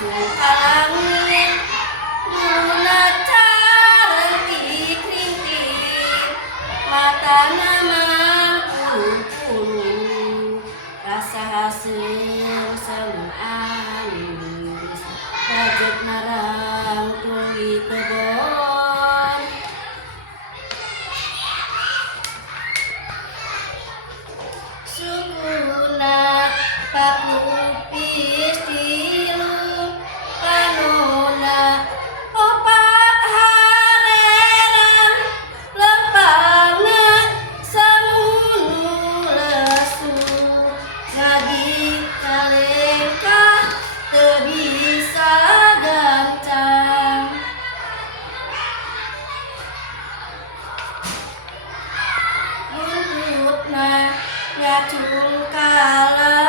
Cukangin duna carenti krinting mata nama puluh rasa hasil semu anis rajut narang tuli kebon sukuna papupis tilu kanona opat hareran lepangna samunu lesu ngagi kalengka teu bisa gancang buntutna ngacung kala